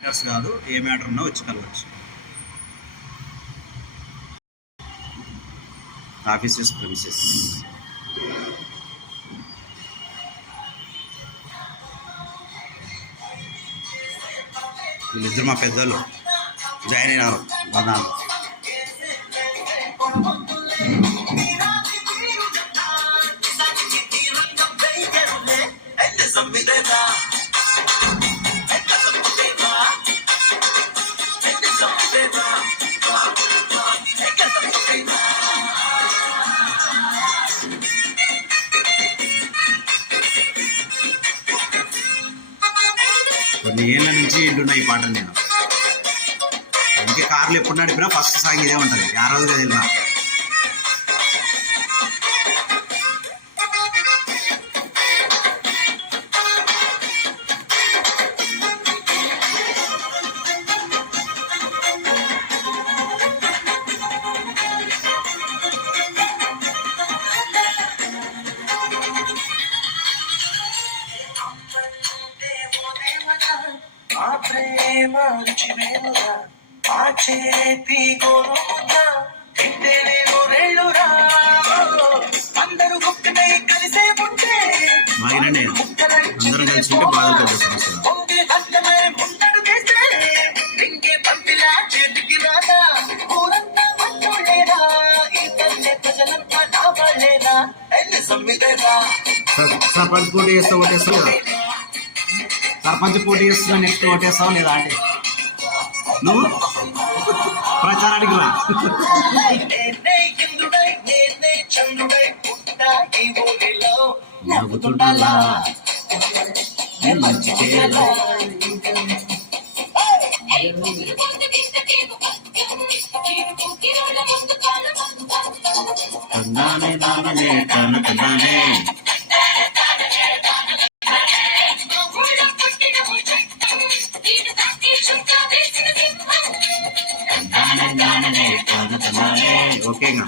Matters కాదు, ఏ matter ఉన్నా వచ్చి కలవచ్చు. Offices premises. వీళ్ళిద్దరు మా పెద్దోళ్ళు జాయిన్ అయినారు బదాలు. కొన్ని ఏళ్ళ నుంచి ఇంటున్నా ఈ పాటలు నేను. ఇంకే కార్లు ఎప్పుడు నడిపినా ఫస్ట్ సాంగ్ ఇదే ఉంటుంది. ఆ రోజుగా వెళ్ళినా ప్రేమ రుచివేమురా ఆ చేతి గోరుముద్దా తింటేనే నూరేళ్ళురా అందరూ ఒక్కటై కలిసే ఉంటే అందరం కలిసి ఉంటే పొంగే అర్థమే ముందడు వేస్తే ఇంకే పంపిలా చేతికి రాదా ఊరంతా పట్టులేదా ఈ తల్లే ప్రజలంతా నా వాళ్ళేనా ఎల్లి సమ్మిదేరా. సర్పంచ్ పోటీ చేస్తే ఓటేస్తావు కదా? సర్పంచ్ పోటీ చేస్తున్నా నెక్స్ట్ ఓటేస్తావు లేదా అంటే నువ్వు ప్రచారానికి రా. నవ్వుతుండాలా మంచి చేయాలా. తందానే నానే తన తందానే ఓకేగా.